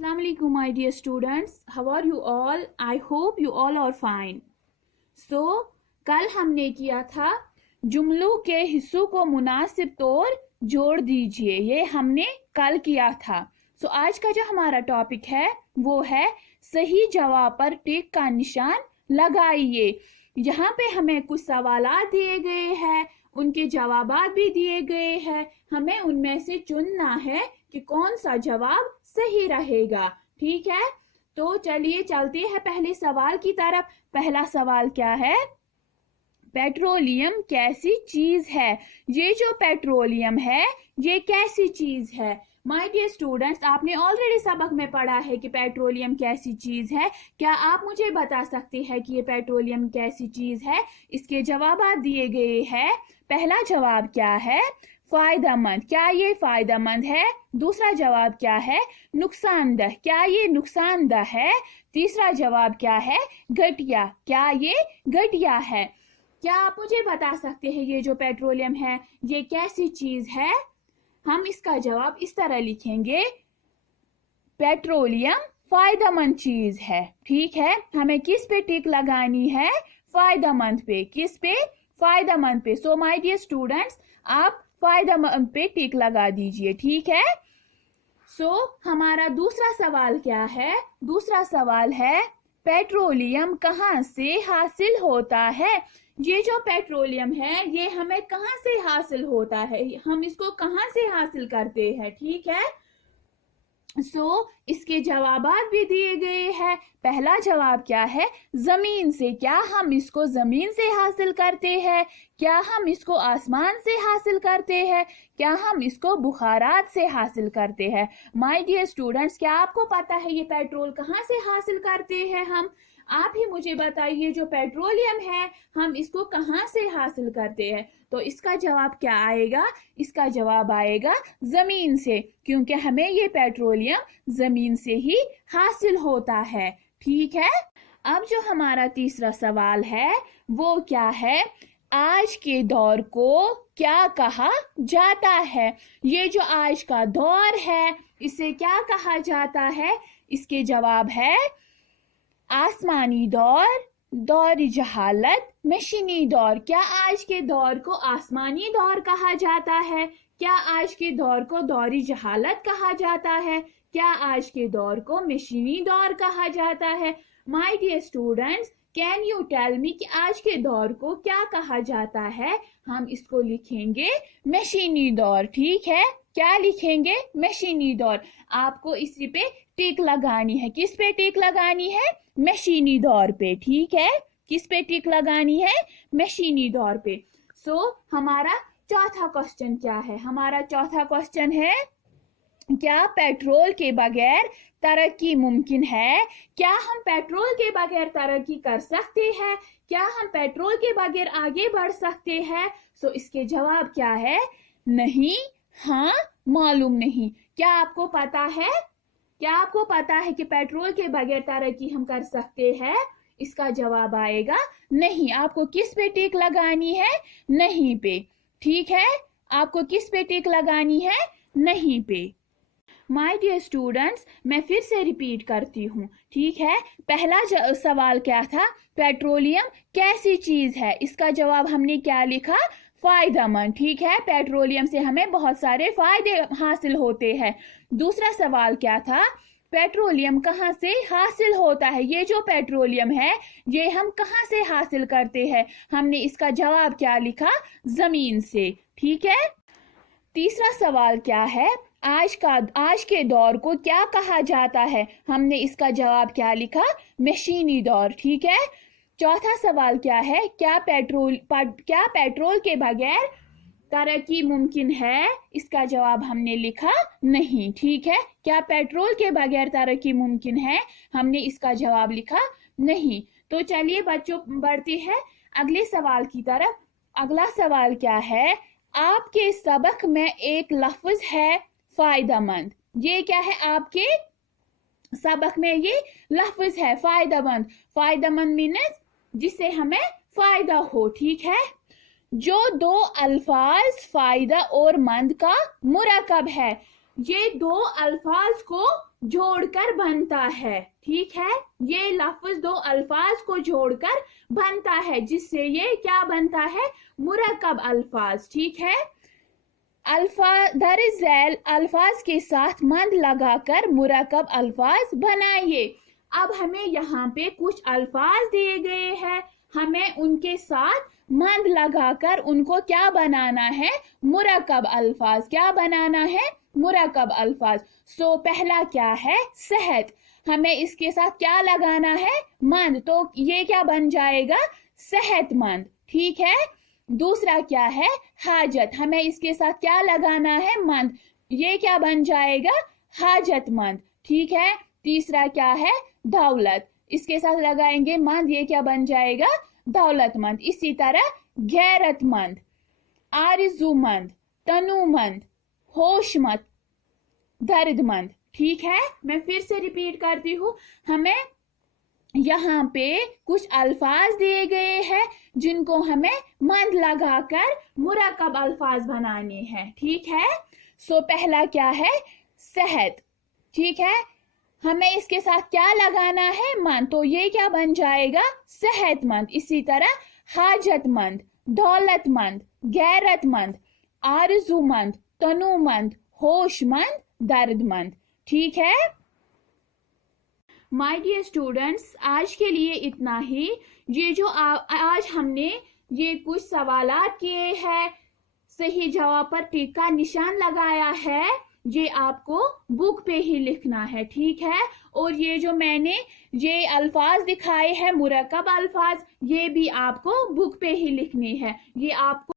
Assalamu alaikum my dear students, how are you all? I hope you all are fine. So कल हमने किया था जुमलों के हिस्सों को मुनासिब तौर जोड़ दीजिए, ये हमने कल किया था. So आज का जो हमारा टॉपिक है वो है सही जवाब पर टिक का निशान लगाइए. यहाँ पे हमें कुछ सवालात दिए गए हैं, उनके जवाबात भी दिए गए हैं. हमें उनमें से चुनना है कि कौन सा जवाब सही रहेगा. ठीक है, तो चलिए चलते हैं पहले सवाल की तरफ. पहला सवाल क्या है? पेट्रोलियम कैसी चीज है? ये जो पेट्रोलियम है ये कैसी चीज है? माय डियर स्टूडेंट्स, आपने ऑलरेडी सबक में पढ़ा है कि पेट्रोलियम कैसी चीज है. क्या आप मुझे बता सकते हैं कि ये पेट्रोलियम कैसी चीज है? इसके जवाब दिए गए हैं. पहला जवाब क्या है? फायदेमंद. क्या ये फायदेमंद है? दूसरा जवाब क्या है? नुकसानदह. क्या ये नुकसानदह है? तीसरा जवाब क्या है? घटिया. क्या ये घटिया है? क्या आप मुझे बता सकते हैं ये जो पेट्रोलियम है ये कैसी चीज है? हम इसका जवाब इस तरह लिखेंगे, पेट्रोलियम फायदेमंद चीज है. ठीक है, हमें किस पे टिक लगानी है? फायदेमंद पे. किस पे? फायदेमंद पे. सो माय डियर स्टूडेंट्स, आप फायदेमंद पे टिक लगा दीजिए. ठीक है. सो हमारा दूसरा सवाल क्या है? दूसरा सवाल है पेट्रोलियम कहाँ से हासिल होता है? ये जो पेट्रोलियम है ये हमें कहाँ से हासिल होता है? हम इसको कहाँ से हासिल करते हैं? ठीक है. इसके जवाबात भी दिए गए हैं. पहला जवाब क्या है? जमीन से. क्या हम इसको जमीन से हासिल करते हैं? क्या हम इसको आसमान से हासिल करते हैं? क्या हम इसको बुखारात से हासिल करते हैं? माय डियर स्टूडेंट्स, क्या आपको पता है ये पेट्रोल कहाँ से हासिल करते हैं हम? आप ही मुझे बताइए, जो पेट्रोलियम है हम इसको कहाँ से हासिल करते हैं? तो इसका जवाब क्या आएगा? इसका जवाब आएगा जमीन से, क्योंकि हमें ये पेट्रोलियम जमीन से ही हासिल होता है. ठीक है. अब जो हमारा तीसरा सवाल है वो क्या है? आज के दौर को क्या कहा जाता है? ये जो आज का दौर है इसे क्या कहा जाता है? इसके जवाब है आसमानी दौर, दौर जहालत, मशीनी दौर. क्या आज के दौर को आसमानी दौर कहा जाता है? क्या आज के दौर को दौरी जहालत कहा जाता है? क्या आज के दौर को मशीनी दौर कहा जाता है? My dear students, can you tell me कि आज के दौर को क्या कहा जाता है? हम इसको लिखेंगे मशीनी दौर. ठीक है, क्या लिखेंगे? मशीनी दौर. आपको इसी पे टिक लगानी है. किस पे टिक लगानी है? मशीनी दौर पे. ठीक है, किस पे टिक लगानी है? मशीनी दौर पे. हमारा चौथा क्वेश्चन क्या है? हमारा चौथा क्वेश्चन है, क्या पेट्रोल के बगैर तरक्की मुमकिन है? क्या हम पेट्रोल के बगैर तरक्की कर सकते हैं? क्या हम पेट्रोल के बगैर आगे बढ़ सकते हैं? इसके जवाब क्या है? नहीं, हाँ, मालूम नहीं. क्या आपको पता है? क्या आपको पता है कि पेट्रोल के बगैर तरक्की हम कर सकते हैं? इसका जवाब आएगा नहीं. आपको किस पे टिक लगानी है? नहीं पे. ठीक है, आपको किस पे टिक लगानी है? नहीं पे. माय डियर स्टूडेंट्स, मैं फिर से रिपीट करती हूँ. ठीक है, पहला सवाल क्या था? पेट्रोलियम कैसी चीज है? इसका जवाब हमने क्या लिखा? फायदेमंद. ठीक है, पेट्रोलियम से हमें बहुत सारे फायदे हासिल होते हैं. दूसरा सवाल क्या था? पेट्रोलियम कहाँ से हासिल होता है? ये जो पेट्रोलियम है ये हम कहाँ से हासिल करते हैं? हमने इसका जवाब क्या लिखा? जमीन से. ठीक है. तीसरा सवाल क्या है? आज के दौर को क्या कहा जाता है? हमने इसका जवाब क्या लिखा? मशीनी दौर. ठीक है. चौथा सवाल क्या है? क्या पेट्रोल के बगैर तरक्की मुमकिन है? इसका जवाब हमने लिखा नहीं. ठीक है, क्या पेट्रोल के बगैर तरक्की मुमकिन है? हमने इसका जवाब लिखा नहीं. तो चलिए बच्चों, बढ़ते हैं अगले सवाल की तरफ. अगला सवाल क्या है? आपके सबक में एक लफ्ज है फायदेमंद. ये क्या है? आपके सबक में ये लफ्ज है फायदेमंद. फायदेमंद मीन्स जिससे हमें फायदा हो. ठीक है. जो दो अल्फाज फायदा और मंद का मुरकब है, ये दो अल्फाज को जोड़कर बनता है। ठीक है, ये लफ्ज दो अल्फाज को जोड़कर बनता है, जिससे ये क्या बनता है, मुरक्कब अल्फाज। ठीक है, दर झैल अल्फाज के साथ मंद लगाकर मुरक्कब अल्फाज बनाइए। अब हमें यहाँ पे कुछ अल्फाज दिए गए हैं, हमें उनके साथ मंद लगाकर उनको क्या बनाना है, मुरक्कब अल्फाज। क्या बनाना है, मुरक्कब अल्फाज। सो पहला क्या है, सेहत, हमें इसके साथ क्या लगाना है, मंद, तो ये क्या बन जाएगा, सेहतमंद। ठीक है, दूसरा क्या है, हाजत, हमें इसके साथ क्या लगाना है, मंद, ये क्या बन जाएगा, हाजतमंद। ठीक है, तीसरा क्या है, दौलत, इसके साथ लगाएंगे मंद, ये क्या बन जाएगा, दौलतमंद। इसी तरह गैरतमंद, आरज़ूमंद, तनुमंद, होशमंद, दर्दमंद। ठीक है, मैं फिर से रिपीट करती हूँ, हमें यहाँ पे कुछ अल्फाज दिए गए हैं जिनको हमें मंद लगाकर मुरक्कब अल्फाज बनाने हैं। ठीक है, सो पहला क्या है, सेहत। ठीक है, हमें इसके साथ क्या लगाना है, मंद, तो ये क्या बन जाएगा, सेहतमंद। इसी तरह हाजतमंद, दौलतमंद, गैरतमंद, आरज़ूमंद, तनुमंद, होशमंद, दर्दमंद। ठीक है माय डियर स्टूडेंट्स, आज के लिए इतना ही। ये जो आज हमने ये कुछ सवालात किए हैं, सही जवाब पर टिक का निशान लगाया है, ये आपको बुक पे ही लिखना है। ठीक है, और ये जो मैंने ये अल्फाज दिखाए हैं मुरक्कब अल्फाज, ये भी आपको बुक पे ही लिखने हैं। ये आपको